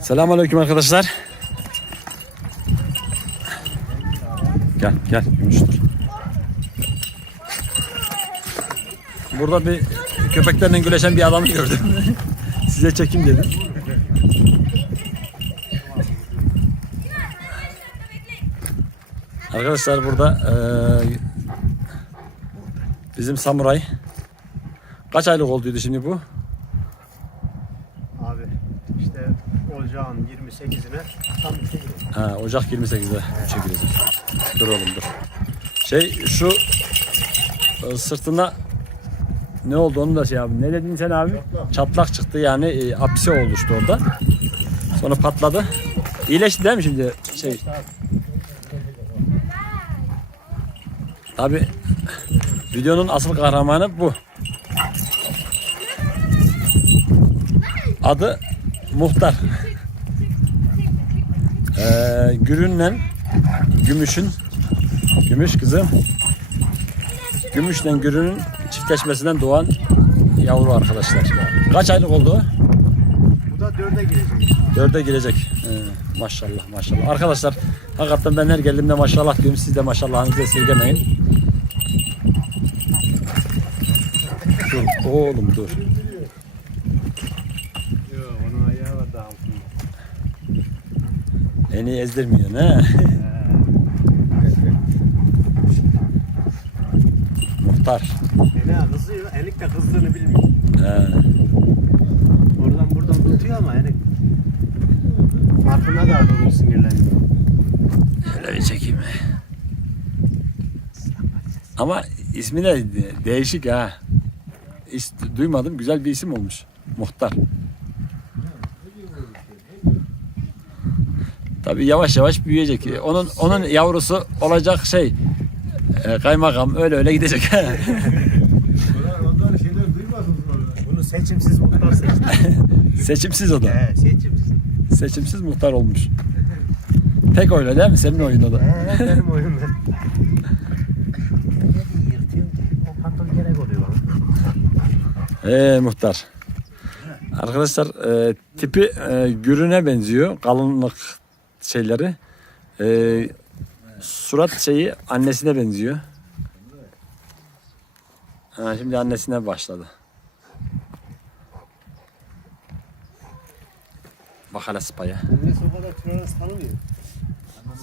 Selamünaleyküm arkadaşlar. Gel gel Gümüş. Burada bir köpeklerle güleşen bir adamı gördüm. Size çekim dedim. Arkadaşlar burada eee, bizim samuray kaç aylık olduydu şimdi bu? Abi işte ocağın 28'ine tam bir şey gidiyor. Ha, Ocak 28'de çekilecek. Dur oğlum dur. Şey şu e, sırtına ne oldu onu da şey abi. Ne dedin sen abi? Çatlak çıktı yani e, apse oluştu orada. Sonra patladı. İyileşti değil mi şimdi? Şey. Abi videonun asıl kahramanı bu. Adı Muhtar. Ee, Gürün'le Gümüş'ün Gümüş kızım Gümüş'le Gürün'ün çiftleşmesinden doğan yavru arkadaşlar. Kaç aylık oldu? Bu da 4'e girecek. Dörde girecek. Ee, maşallah maşallah. Arkadaşlar hakikaten ben her geldiğimde maşallah diyorum. Siz de maşallahınızı esirgemeyin. Dur oğlum dur. Yok onun ayağı var daha altında. En iyi ezdirmiyor ne? Muhtar. Ene kızıyor. Enik de kızdığını bilmiyor. He. Oradan buradan tutuyor ama enik farkında da adamın sinirleniyor. Şöyle bir çekeyim. Ama ismi de de- değişik ha. Hiç duymadım. Güzel bir isim olmuş. Muhtar. Tabii yavaş yavaş büyüyecek. Onun onun yavrusu olacak şey e, kaymakam öyle öyle gidecek. Ondan şeyler duymadınız mı? Bunu seçimsiz muhtar seçti. Seçimsiz o da. He seçimsiz. Seçimsiz muhtar olmuş. Tek öyle değil mi? Senin oyun o da. He benim oyun ben. Yırtıyorum ki o pantol gerek oluyor bana. Ee muhtar. Arkadaşlar e, tipi e, gürüne benziyor. Kalınlık şeyleri. E, surat şeyi annesine benziyor. Ha, şimdi annesine başladı. Bak hele spaya. Millet o kadar Fransız tanımıyor.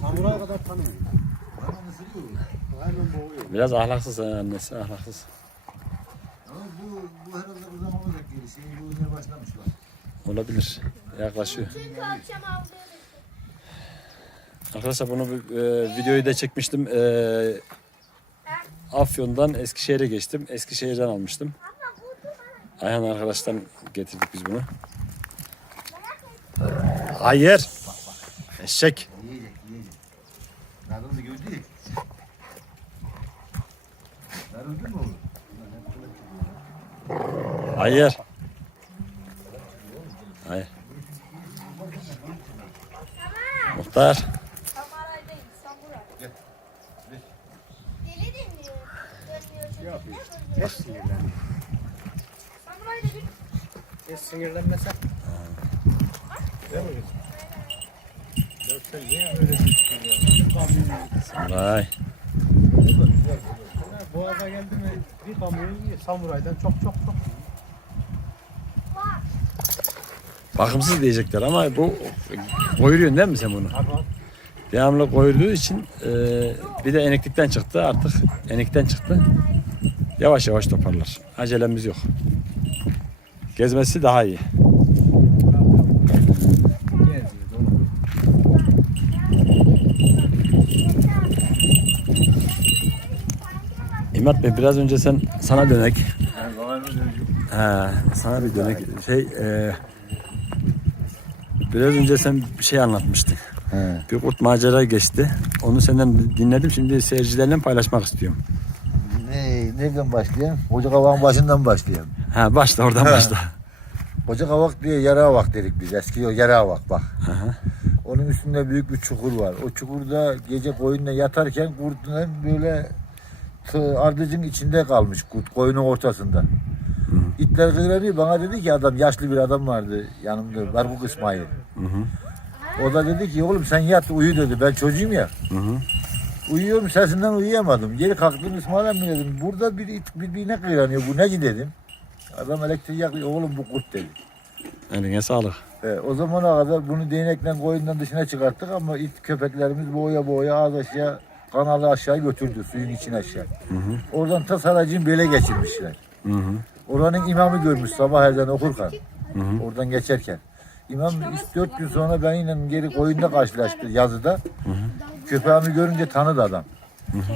Samuray kadar tanımıyor. Hemen boğuyor. Biraz ahlaksız ha, annesi ahlaksız. Ama bu, bu herhalde bu zaman olacak geri. Şeyi bu başlamışlar. Olabilir. Yaklaşıyor. Çünkü akşam avlaya Arkadaşlar bunu e, videoyu da çekmiştim. E, Afyon'dan Eskişehir'e geçtim. Eskişehir'den almıştım. Ayhan arkadaştan getirdik biz bunu. Hayır. Eşek. Hayır. Hayır. Muhtar. Samuray değil, samuray. Deli dinliyor. Dönmüyor çünkü. Ne Hep sinirleniyor. Samuray da bir Hiç sinirlenmese. Değil mi kızım? Ya sen niye böyle çıkıyorsun Samuray. Boğaza geldi mi bir kamyon yiyor. Samuraydan çok çok çok. Bakımsız diyecekler ama bu koyuruyorsun değil mi sen bunu? Abi Devamlı koyulduğu için e, bir de eneklikten çıktı artık enikten çıktı. Yavaş yavaş toparlar. Acelemiz yok. Gezmesi daha iyi. İmat Bey biraz önce sen sana dönek. Ha, sana bir dönek şey e, biraz önce sen bir şey anlatmıştın. He. Bir kurt macera geçti. Onu senden dinledim. Şimdi seyircilerle paylaşmak istiyorum. Ne, nereden başlayayım? Koca kavağın başından başlayayım. Ha başla oradan Ha. başla. Koca kavak diye yara avak dedik biz. Eski yara avak bak. Aha. Onun üstünde büyük bir çukur var. O çukurda gece koyunla yatarken kurtun böyle ardıcın içinde kalmış kurt koyunun ortasında. İtler kıvranıyor. Bana dedi ki adam yaşlı bir adam vardı yanımda. Barbuk İsmail. Hı. O da dedi ki oğlum sen yat uyu dedi. Ben çocuğum ya. Hı hı. Uyuyorum sesinden uyuyamadım. Geri kalktım İsmail emmi dedim. Burada bir it bir inek kıranıyor. Bu neci dedim. Adam elektriği yakıyor. Oğlum bu kurt dedi. Eline sağlık. E, o zamana kadar bunu değnekle koyundan dışına çıkarttık ama it köpeklerimiz boğaya boğaya ağız aşağı kanalı aşağı götürdü suyun içine aşağı. Oradan ta saracın bele geçirmişler. Hı hı. Oranın imamı görmüş sabah ezanı okurken. Hı hı. Oradan geçerken. İmam 3-4 gün sonra benimle geri koyunda karşılaştı yazıda. Köpeğimi görünce tanıdı adam.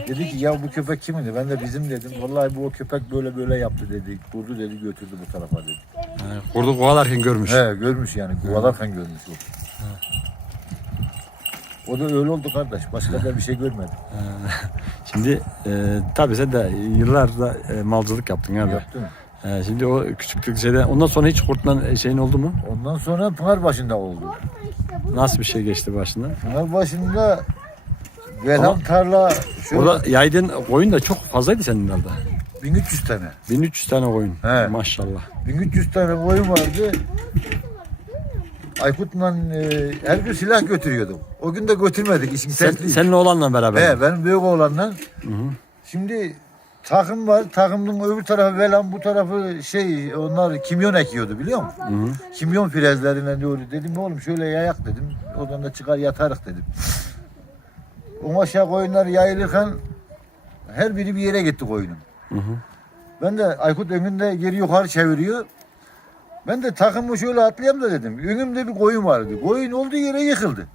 Dedi ki ya bu köpek kimindi? Ben de bizim dedim. Vallahi bu o köpek böyle böyle yaptı dedi. Kurdu dedi götürdü bu tarafa dedi. He, Kurdu kovalarken görmüş. He görmüş yani. Kovalarken görmüş o. O da öyle oldu kardeş. Başka da bir şey görmedi. Şimdi e, tabii sen de yıllarda e, malcılık yaptın abi. Yaptım. E, şimdi o küçüklük şeyde ondan sonra hiç kurtlan şeyin oldu mu? Ondan sonra Pınarbaşı'nda oldu. Nasıl bir şey geçti başından? Pınarbaşı'nda Velham tarla şöyle Orada yaydığın koyun da çok fazlaydı senin herhalde. 1300 tane. 1300 tane koyun. He. Maşallah. 1300 tane koyun vardı. Aykut'la e, her gün silah götürüyordum. O gün de götürmedik. İşin Sen, seninle oğlanla beraber. He, benim büyük oğlanla. Hı hı. Şimdi takım var. Takımın öbür tarafı Velan bu tarafı şey onlar kimyon ekiyordu biliyor musun? Hı hı. Kimyon filezlerinden diyor. Dedim oğlum şöyle yayak dedim. Oradan da çıkar yatarık dedim. O aşağı koyunlar yayılırken her biri bir yere gitti koyunun. Hı hı. Ben de Aykut önünde geri yukarı çeviriyor. Ben de takımı şöyle atlayayım da dedim. Önümde bir koyun vardı. Koyun olduğu yere yıkıldı.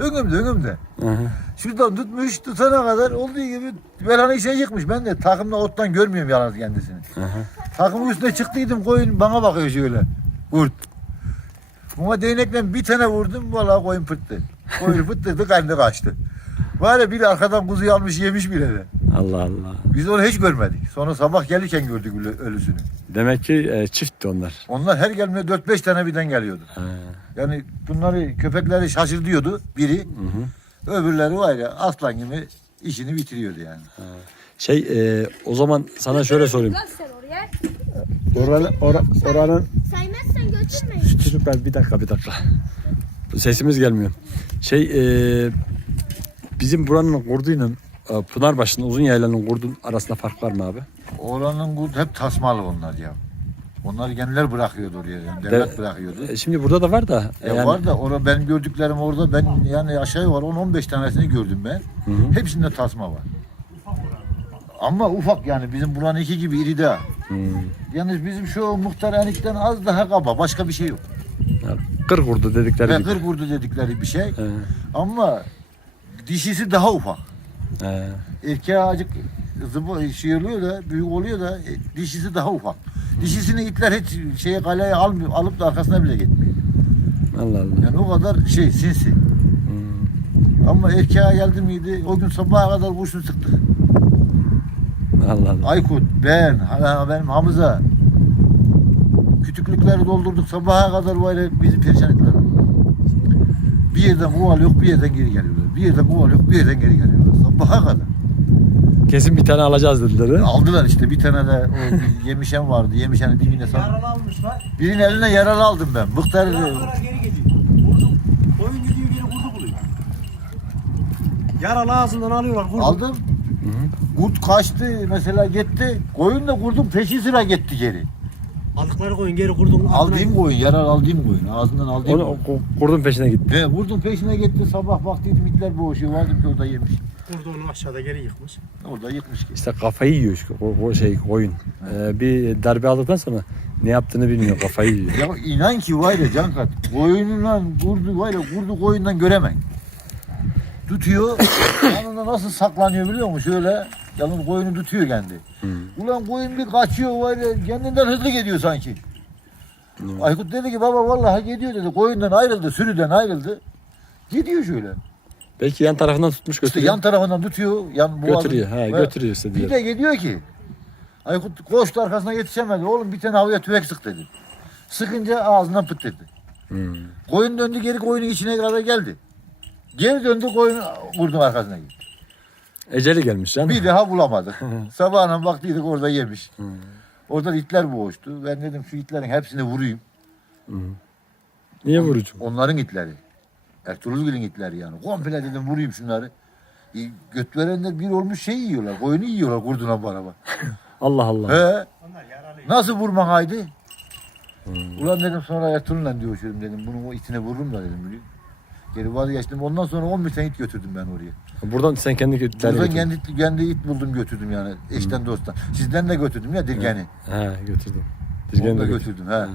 Önümde önümde. Hı hı. Şuradan tutmuş tutana kadar olduğu gibi belanı işe yıkmış. Ben de takımda ottan görmüyorum yalnız kendisini. Hı hı. Takımın üstüne çıktıydım koyun bana bakıyor şöyle. Kurt. Buna değnekle bir tane vurdum vallahi koyun pırttı. Koyun pırttırdı kendi kaçtı. Var ya biri arkadan kuzuyu almış yemiş bile de. Allah Allah. Biz onu hiç görmedik. Sonra sabah gelirken gördük ölü- ölüsünü. Demek ki e, çiftti onlar. Onlar her gelmeye 4-5 tane birden geliyordu. He. Yani bunları köpekleri şaşırtıyordu biri. Hı hı. Öbürleri var ya aslan gibi işini bitiriyordu yani. Şey e, o zaman sana şöyle sorayım. Lan sen oraya. Oranın, ora- oranın Saymazsan götürmeyin. Süper bir dakika bir dakika. Sesimiz gelmiyor. Şey e, bizim buranın kurduyla e, Pınarbaşı'nın uzun yaylanın kurdun arasında fark var mı abi? Oranın kurt hep tasmalı onlar ya. Onları kendileri bırakıyordu oraya. Yani devlet De- bırakıyordu. E, şimdi burada da var da. Ya yani- var da orada benim gördüklerim orada ben yani aşağı yukarı 10-15 tanesini gördüm ben. Hepsinde tasma var. Ama ufak yani bizim buranın iki gibi iri de. Hmm. Yalnız bizim şu muhtar enikten az daha kaba. Başka bir şey yok. Yani kır kurdu dedikleri Ve gibi. kır kurdu dedikleri bir şey. He, Ama dişisi daha ufak. he. Erkeğe acık zıbı şey oluyor da büyük oluyor da e, dişisi daha ufak. Dişisini itler hiç şeye kaleye almıyor, alıp da arkasına bile gitmiyor. Allah Allah. Yani o kadar şey sinsi. Hmm. Ama erkeğe geldi miydi o gün sabaha kadar kurşun sıktık. Allah Allah. Aykut, ben, hala benim Hamza. Kütüklükleri doldurduk sabaha kadar böyle bizim perişan ettiler. Bir yerden kuval yok, bir yerden geri geliyorlar. Bir yerden kuval yok, bir yerden geri geliyorlar. Sabaha kadar. Kesin bir tane alacağız dediler. he? Aldılar işte bir tane de o bir yemişen vardı. Yemişenin dibine sal. Yaralı almışlar. Birinin eline yaralı aldım ben. Mıhtarı Daha sonra geri gidiyor. Vurdu. Koyun gidiyor geri vurdu buluyor. Yaralı ağzından alıyorlar. Vurdu. aldım. Kurt kaçtı mesela gitti. Koyun da kurdun peşi sıra gitti geri. Aldıkları koyun geri kurdun. Aldığım koyun, yaralı aldığım koyun. Ağzından aldığım Onu koyun. kurdun peşine gitti. He, vurdum peşine gitti sabah baktıydım itler boğuşuyor. Vardım ki orada yemiş. Kurdu onu aşağıda geri yıkmış. Orada yıkmış ki. İşte kafayı yiyor şu- o, o şey koyun. Ee, bir darbe aldıktan sonra ne yaptığını bilmiyor kafayı yiyor. Ya inan ki var ya Cankat. Koyununla kurdu var ya kurdu koyundan göremen. Tutuyor. yanında nasıl saklanıyor biliyor musun? Şöyle yalnız koyunu tutuyor kendi. Ulan koyun bir kaçıyor var ya kendinden hızlı gidiyor sanki. Aykut dedi ki baba vallahi gidiyor dedi. Koyundan ayrıldı, sürüden ayrıldı. Gidiyor şöyle. Belki yan tarafından tutmuş İşte götürüyor. yan tarafından tutuyor. Yan boğazını- götürüyor. Ha, Ve götürüyor işte Bir diyor. de gidiyor ki. Aykut koştu arkasına yetişemedi. Oğlum bir tane havaya tüfek sık dedi. Sıkınca ağzından pıt dedi. Hmm. Koyun döndü geri koyunun içine kadar geldi. Geri döndü koyun vurdum arkasına gitti. Eceli gelmiş canım. Bir daha bulamadık. Sabahına baktıydık orada yemiş. Oradan itler boğuştu. Ben dedim şu itlerin hepsini vurayım. Niye vurucu? Onların itleri. Ertuğrulgil'in itleri yani. Komple dedim vurayım şunları. E, göt verenler bir olmuş şey yiyorlar. Koyunu yiyorlar kurduna beraber. Allah Allah. He. Nasıl vurmak haydi? Ulan dedim sonra Ertuğrul'la diyoruşurum dedim. Bunun o itine vururum da dedim. biliyor musun? Geri vazgeçtim. Ondan sonra 11 tane it götürdüm ben oraya. Buradan sen kendi kötülerini Buradan götürdün. kendi, kendi it buldum götürdüm yani. Eşten dosttan. Sizden de götürdüm ya Dirgen'i. He götürdüm. Onu Dirgen da de götürdüm. He.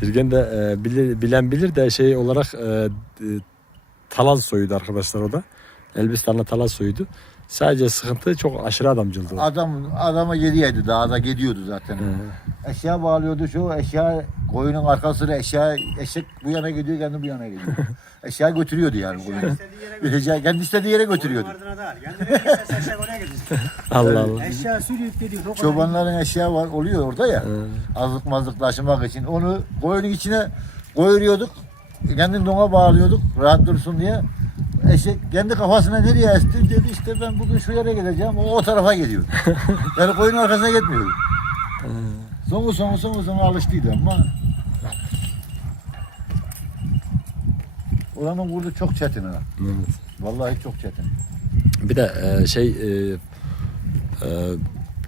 Dirgen de e, bilir, bilen bilir de şey olarak e, e, Talaz soyuydu arkadaşlar o da. Elbistanlı Talaz soyuydu. Sadece sıkıntı çok aşırı adamcıldı. o. Adam adama yediydi dağda gidiyordu zaten. He. Eşya bağlıyordu şu eşya koyunun arkasına eşya eşek bu yana gidiyor kendi bu yana gidiyor. eşya götürüyordu yani koyunu. İstediği yere Bir eşya kendi istediği yere götürüyordu. Ardına da al. Kendine giderse eşek oraya gidecek. Allah Allah. Eşya sürüyüp gidiyor. o kadar. Çobanların eşya var oluyor orada ya. Azlık mazlık taşımak için. Onu koyunun içine koyuyorduk. Kendini dona bağlıyorduk rahat dursun diye. Eşek kendi kafasına nereye esti dedi işte ben bugün şu yere gideceğim. O o tarafa gidiyor. yani koyunun arkasına gitmiyor. Sonu sonu sonu sonu alıştıydı ama. Oranın kurdu çok çetin ha. Evet. Vallahi çok çetin. Bir de e, şey e, e,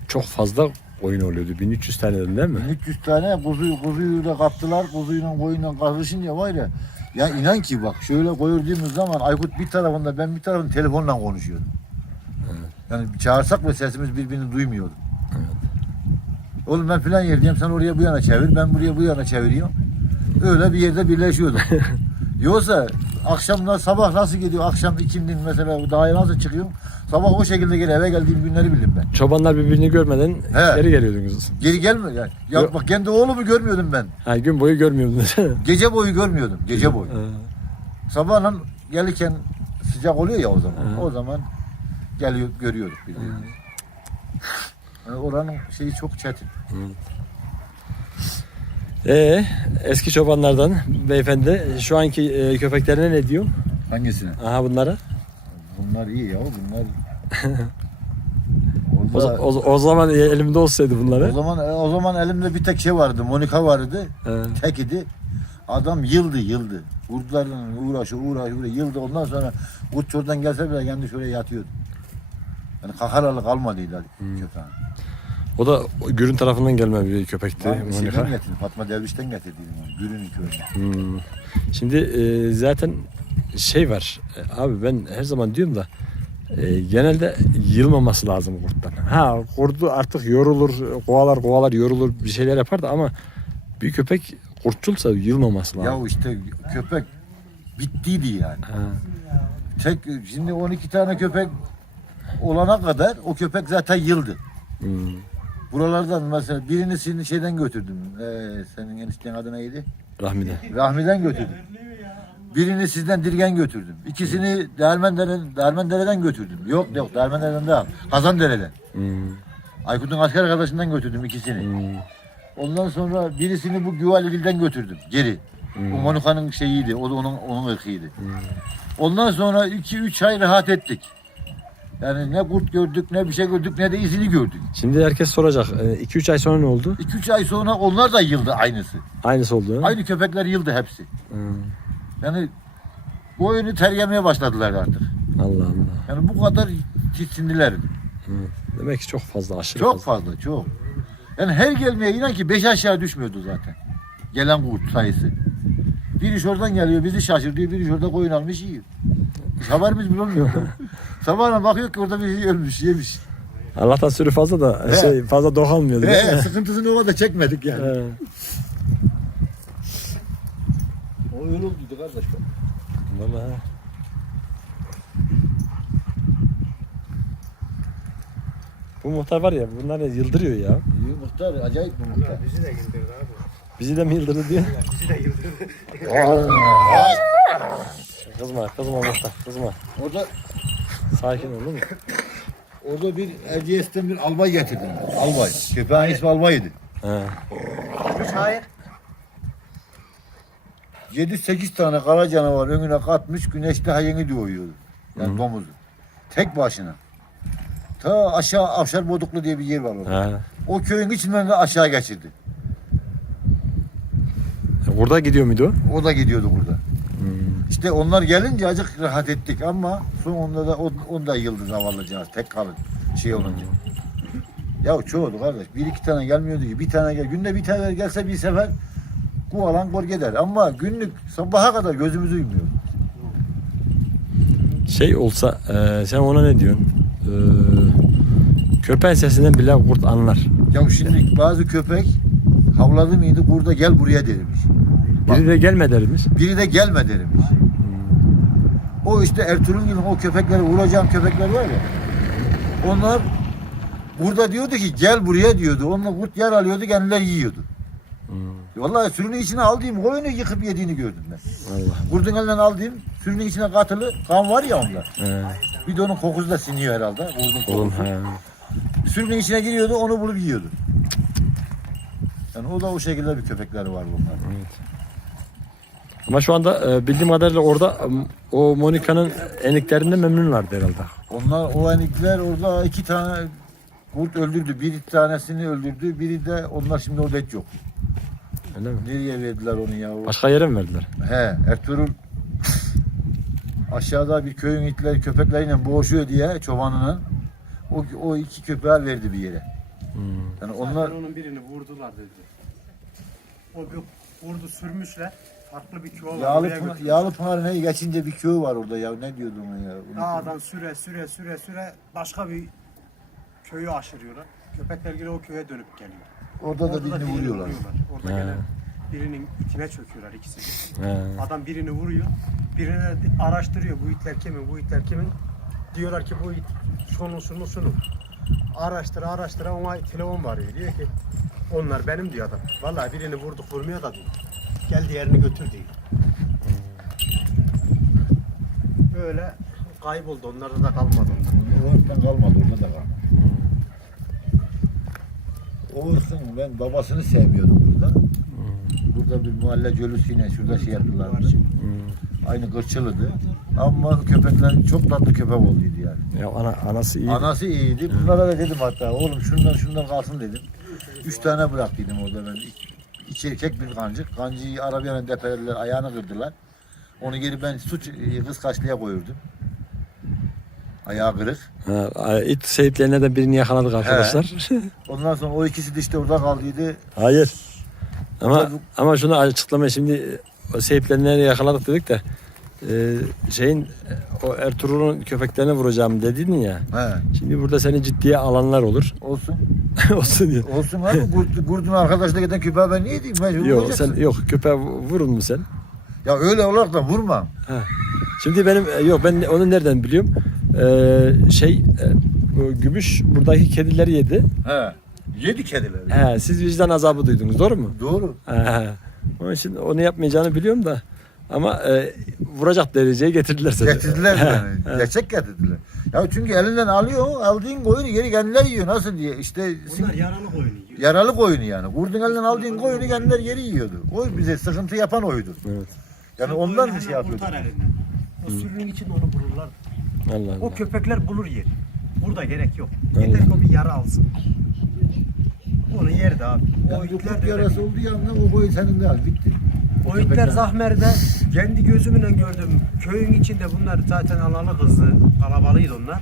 çok fazla oyun oluyordu. 1300 tane dedin değil mi? 300 tane kuzu, kuzuyu da kaptılar. Kuzuyla koyunla karışınca var ya. Ya inan ki bak şöyle koyduğumuz zaman Aykut bir tarafında ben bir tarafında telefonla konuşuyordum. Yani çağırsak ve sesimiz birbirini duymuyordu. Oğlum ben filan yerdeyim sen oraya bu yana çevir ben buraya bu yana çeviriyorum. Öyle bir yerde birleşiyorduk. Yoksa akşamlar sabah nasıl gidiyor akşam ikindin mesela dağa nasıl çıkıyor sabah o şekilde geri eve geldiğim günleri bildim ben. Çobanlar birbirini görmeden He. geri geliyordunuz. Geri gelme yani. Ya Yok. bak kendi oğlumu görmüyordum ben. Ha, gün boyu görmüyordunuz. Gece boyu görmüyordum. Gece boyu. Ha. Sabahla gelirken sıcak oluyor ya o zaman. Hı. O zaman geliyor görüyorduk birbirimizi. Yani oranın şeyi çok çetin. Ee, eski çobanlardan beyefendi şu anki e, köpeklerine ne diyor? Hangisine? Aha bunlara. Bunlar iyi ya bunlar. O, Orada, o, o zaman elimde olsaydı o bunları. zaman o zaman elimde bir tek şey vardı. Monika vardı. He. Tek idi. Adam yıldı yıldı. Kurtlarla uğraşı uğraşı uğraşı yıldı. Ondan sonra kurt şuradan gelse bile kendi şuraya yatıyordu. Yani kakaralı kalmadıydı köpeğin. O da Gürün tarafından gelme bir köpekti. Şeyden Monika. getirdim. Fatma Derviş'ten getirdiydim onu. Gürün'ün köyüne. Hmm. Şimdi e, zaten şey var. E, abi ben her zaman diyorum da e, genelde yılmaması lazım kurttan. Ha kurdu artık yorulur, kovalar kovalar yorulur bir şeyler yapar da ama bir köpek kurtçulsa yılmaması lazım. Ya işte köpek bittiydi yani. Ha. Tek şimdi 12 tane köpek olana kadar o köpek zaten yıldı. Hmm. Buralardan mesela birini senin şeyden götürdüm. Ee, senin eniştenin adı neydi? Rahmide. Rahmi'den götürdüm. Birini sizden Dirgen götürdüm. İkisini Dermendere'den, Dermendere'den götürdüm. Yok yok Dermendere'den değil. Kazandere'den. Hmm. Aykut'un asker arkadaşından götürdüm ikisini. Hmm. Ondan sonra birisini bu Güvalgil'den götürdüm geri. Bu Monuka'nın şeyiydi, o da onun onun ırkıydı. Ondan sonra 2-3 ay rahat ettik. Yani ne kurt gördük, ne bir şey gördük, ne de izini gördük. Şimdi herkes soracak. 2-3 ay sonra ne oldu? 2-3 ay sonra onlar da yıldı aynısı. Aynısı oldu. Aynı köpekler yıldı hepsi. Hmm. Yani bu oyunu tergemeye başladılar artık. Allah Allah. Yani bu kadar tiksindiler. Demek ki çok fazla aşırı Çok fazla. fazla, çok. Yani her gelmeye inan ki 5 aşağı düşmüyordu zaten. Gelen kurt sayısı. Biri şuradan geliyor bizi şaşırtıyor, biri şurada koyun almış yiyor. Hiç haberimiz bile olmuyor. Sabahına bakıyor ki orada bir şey ölmüş, yemiş. Allah'tan sürü fazla da He. şey fazla mi? He, sıkıntısını o kadar çekmedik yani. He. O öyle olduydu kardeş. Vallahi. Bu muhtar var ya bunlar ne yıldırıyor ya. İyi muhtar, acayip bir muhtar. Bizi de yıldırdı abi. Bizi de mi yıldırdı diyor. Bizi de yıldırdı. Kızma kızma muhtar kızma. Orada Sakin ol mi? orada bir Erciyes'ten bir albay getirdim. Albay. Köpeğin ismi albaydı. He. Hayır. 7-8 tane kara canavar önüne katmış güneş daha yeni doğuyordu. Yani domuzu. Tek başına. Ta aşağı Avşar Boduklu diye bir yer var orada. He. O köyün içinden de aşağı geçirdi. burada gidiyor muydu o? O da gidiyordu burada. İşte onlar gelince acık rahat ettik ama son onda da o, onda yıldı zavallıcağız tek kalın şey olunca. Ya çoğuldu kardeş. Bir iki tane gelmiyordu ki. Bir tane gel. Günde bir tane gelse bir sefer bu alan gol gider. Ama günlük sabaha kadar gözümüzü yumuyor. Şey olsa e, sen ona ne diyorsun? E, köpeğin sesinden bile kurt anlar. Ya şimdi bazı köpek havladı mıydı burada gel buraya dermiş. Biri de gelme dermiş. Biri de gelme dermiş. O işte Ertuğrul gibi o köpekleri vuracağım köpekler var ya. Onlar burada diyordu ki gel buraya diyordu. Onlar kurt yer alıyordu kendileri yiyordu. Vallahi sürünün içine aldığım koyunu yıkıp yediğini gördüm ben. Allah. Kurdun elinden aldığım sürünün içine katılı kan var ya onda. He, Bir de onun kokusu da siniyor herhalde. Kurdun oğlum kokusu. he. Sürünün içine giriyordu onu bulup yiyordu. Yani o da o şekilde bir köpekleri var bunlar. Evet. Ama şu anda e, bildiğim kadarıyla orada e, o Monika'nın eniklerinden memnunlardı herhalde. Onlar o enikler orada iki tane kurt öldürdü. Bir tanesini öldürdü. Biri de onlar şimdi orada hiç yok. Öyle mi? Nereye verdiler onu ya? Başka yere mi verdiler? He Ertuğrul aşağıda bir köyün itleri köpekleriyle boğuşuyor diye çobanının o, o iki köpeği verdi bir yere. Hmm. Yani Onlar onlar onun birini vurdular dedi. O bir vurdu sürmüşler. Farklı bir köy var. Yağlı, oraya Pınar. Yağlı Pınar'ın geçince bir köy var orada ya. Ne diyordun ona ya? Unuttum. Dağdan süre süre süre süre başka bir köyü aşırıyorlar. Köpekler geri o köye dönüp geliyor. Orada da birini vuruyorlar. Orada He. gelen birinin itine çöküyorlar ikisi. de. He. Adam birini vuruyor. Birine de araştırıyor bu itler kimin, bu itler kimin. Diyorlar ki bu it şunu şunu şunu. Araştıra araştıra ona telefon varıyor. Diyor ki onlar benim diyor adam. Vallahi birini vurduk vurmuyor da diyor. Gel diğerini götür diyor. Böyle kayboldu. Onlarda da kalmadı. Ortadan kalmadı orada da kalmadı. Oğuz'un ben babasını sevmiyordum burada. Burada bir mahalle cölüsüyle şurada şey yaptılardı. Hmm. Aynı kırçılıdı. Ama köpekler çok tatlı köpek olduydu yani. Ya ana, anası iyi. Anası iyiydi. Bunlara da dedim hatta oğlum şundan şundan kalsın dedim. Üç tane bıraktıydım orada ben. İki, iki erkek bir kancık. Kancıyı arabayla depelediler, ayağını kırdılar. Onu geri ben suç kız kaçlıya koyurdum. Ayağı kırık. Ha, it seyiplerinden birini yakaladık arkadaşlar. Ondan sonra o ikisi de işte orada kaldıydı. Hayır. Ama Tabii. ama şunu açıklama şimdi o seyiplerinden yakaladık dedik de e, şeyin e, o Ertuğrul'un köpeklerini vuracağım dedin ya. He. Şimdi burada seni ciddiye alanlar olur. Olsun. Olsun diye. Olsun abi. Kurt, kurdun arkadaşla giden köpeği ben niye diyeyim? Mecbur Yok vuracaksın. sen yok köpeğe vurun mu sen? Ya öyle olarak da vurmam. Şimdi benim e, yok ben onu nereden biliyorum? Ee, şey e, bu gümüş buradaki kedileri yedi. He. Yedi kedileri. He, siz vicdan azabı duydunuz doğru mu? Doğru. He. Onun için onu yapmayacağını biliyorum da ama e, vuracak dereceye getirdiler seni. Getirdiler yani. Gerçek getirdiler. Ya çünkü elinden alıyor, aldığın koyunu geri kendileri yiyor. Nasıl diye? İşte Onlar yaralı oynuyor. yaralı koyunu yani. Kurdun elinden aldığın koyunu kendileri geri yiyordu. O bize sıkıntı yapan oydu. Evet. Yani ondan bir şey hemen yapıyorduk. kurtar elinden. O sürünün içinde onu bulurlar. Allah O Allah. köpekler bulur yer. Burada gerek yok. Allah. Yeter ki o bir yara alsın. Onu yerdi abi. O Yani itler kurt de öyle. yarası olduğu yanında o koyun senin de al. Bitti. O itler Zahmer'de kendi gözümle gördüm. Köyün içinde bunlar zaten alalı kızdı. Kalabalıydı onlar.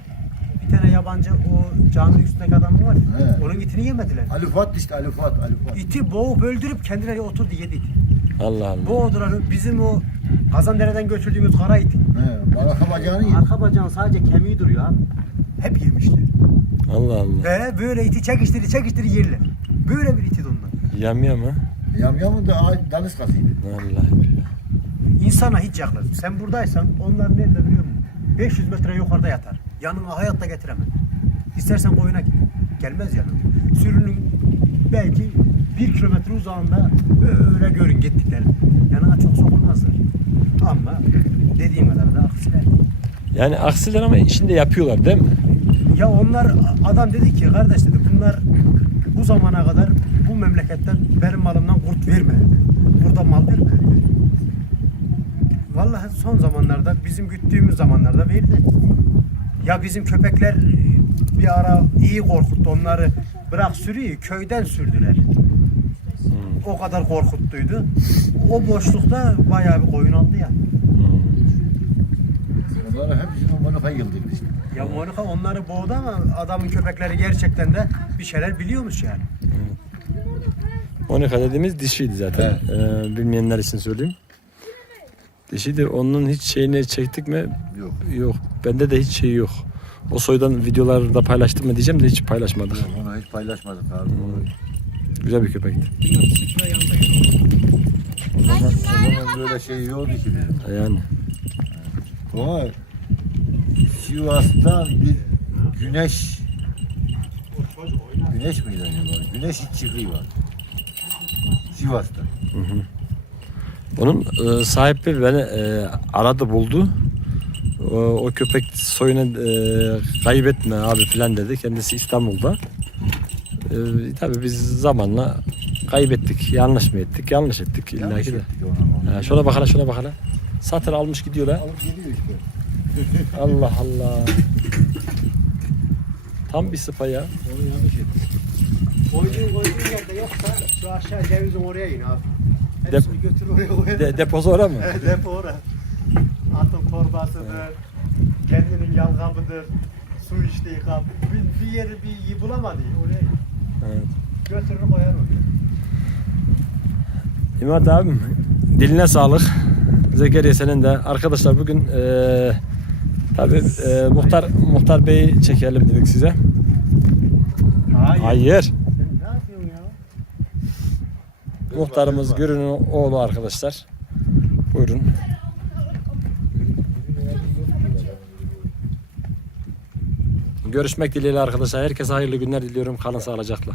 Bir tane yabancı o cami üstündeki adam var ya. He. Onun itini yemediler. Ali Fuat işte Ali Fuat, Ali Fuat. İti boğup öldürüp kendileri oturdu yedi. Allah Allah. Boğdular. Bizim o Kazandere'den götürdüğümüz kara iti. He, baraka bacağını yedi. Arka bacağın sadece kemiği duruyor abi. Hep yemişler. Allah Allah. Ve böyle iti çekiştiri çekiştiri yerler. Böyle bir iti de onlar. Yamya mı? Yamyamın da ağaç daniskasıydı. Allah Allah. İnsana hiç yaklaşım. Sen buradaysan onlar nerede biliyor musun? 500 metre yukarıda yatar. Yanına hayatta getiremem. İstersen koyuna git. Gelmez yanına. Sürünün belki bir kilometre uzağında böyle görün gittikleri. Yanına çok sokulmazlar. Ama dediğim kadar da aksiler. Yani aksiler ama işini de yapıyorlar değil mi? Ya onlar adam dedi ki kardeş dedi bunlar bu zamana kadar bu memleketten benim malımdan kurt vermedi. Burada mal vermedi. Vallahi son zamanlarda bizim güttüğümüz zamanlarda verdi. Ya bizim köpekler e, bir ara iyi korkuttu onları bırak sürüyü köyden sürdüler. o kadar korkuttuydu. O boşlukta bayağı bir koyun aldı yani. Onlara hepsini Monika yıldırdı işte. Ya Monika onları boğdu ama adamın köpekleri gerçekten de bir şeyler biliyormuş yani. Monika dediğimiz dişiydi zaten. Ee, bilmeyenler için söyleyeyim. Dişiydi. Onun hiç şeyini çektik mi? Yok. Yok. Bende de hiç şey yok. O soydan videolarda paylaştım mı diyeceğim de hiç paylaşmadık. Onu hiç paylaşmadık abi. Güzel bir köpekti. O zaman, o zaman böyle şey yoktu ki bizim. Yani. Vay. Sivas'tan bir güneş Güneş miydi acaba? Güneş çiftliği var. Sivas'ta. Onun e, sahibi beni e, aradı buldu. O, o köpek soyunu e, kaybetme abi falan dedi. Kendisi İstanbul'da. E, tabii biz zamanla kaybettik. Yanlış mı ettik? Yanlış ettik illa Yanlış ki de. ona ama. Ha, şuna bak hele şuna bak hele. Satır almış gidiyor la. Alıp geliyor işte. Allah Allah. Tam bir sıpa ya. Onu yanlış ettik. Koyduğun koyduğun yerde yoksa şu aşağı cevizin oraya in abi. Dep- Hepsini götür oraya koy. De, deposu orada mı? Depo oraya. Atın torbasıdır, kendinin yalgamıdır, su içtiği kap. Bir, bir yeri bir iyi bulamadı oraya in. Evet. götürür koyar oraya. İmat abim diline sağlık. Zekeriya senin de. Arkadaşlar bugün eee tabi muhtar muhtar Bey'i çekelim dedik size. Hayır. Hayır. Sen ne yapıyorsun ya? Muhtarımız Gürün'ün oğlu arkadaşlar. Buyurun. Görüşmek dileğiyle arkadaşlar. Herkese hayırlı günler diliyorum. Kalın sağlıcakla.